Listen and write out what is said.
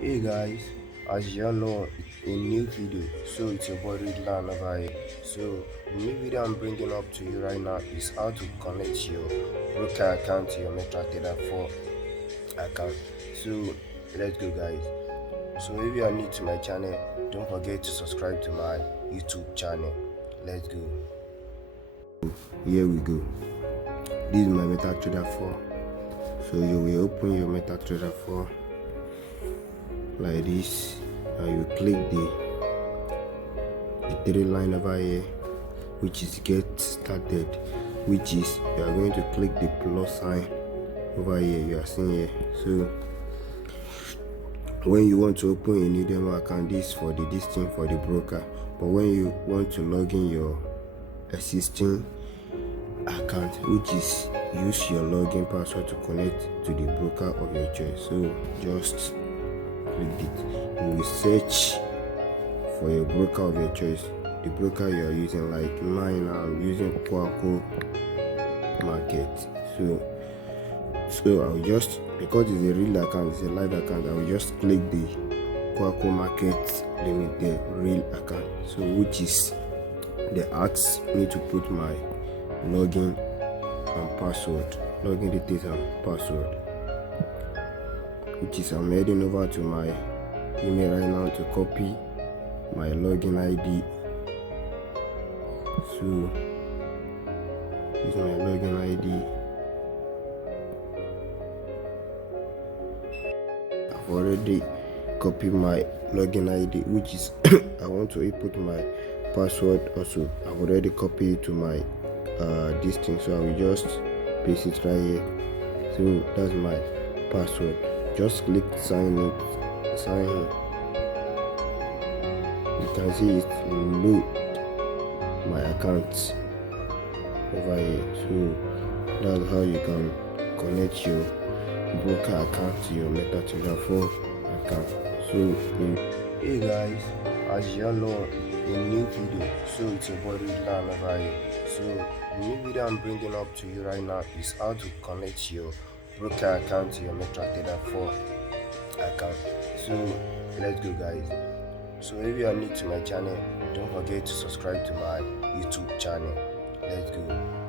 Hey guys, as you all know, a new video. So it's your boy Ridlan over here. So the new video I'm bringing up to you right now is how to connect your broker account to your MT4 account. So let's go, guys. So if you are new to my channel, don't forget to subscribe to my YouTube channel. Let's go. Here we go. This is my MT4. So you will open your MT4 like this, and you click the three line over here, which is get started, which is you are going to click the plus sign over here you are seeing here. So when you want to open a new demo account, this for this thing for the broker, but when you want to log in your existing account, which is use your login password to connect to the broker of your choice. So just click it. You will search for your broker of your choice, the broker you are using. Like mine, I'm using Quaco Market. So I will just, because it's a real account, it's a live account, I will just click the Quaco Market Limited real account. So which is they ask me to put my login and password, login details and password, which is I'm heading over to my email right now to copy my login ID. So this is my login ID. I've already copied my login ID, which is I want to input my password also. I've already copied it to my this thing, so I will just paste it right here. So that's my password. Just click sign in. You can see it load my account over here. So that's how you can connect your broker account to your MT4 account. So hey guys, as you all know, a new video. So it's your boy Ridlan over here. So the new video I'm bringing up to you right now is how to connect your broker account to your MT4 account. So let's go, guys. So if you are new to my channel, don't forget to subscribe to my YouTube channel. Let's go.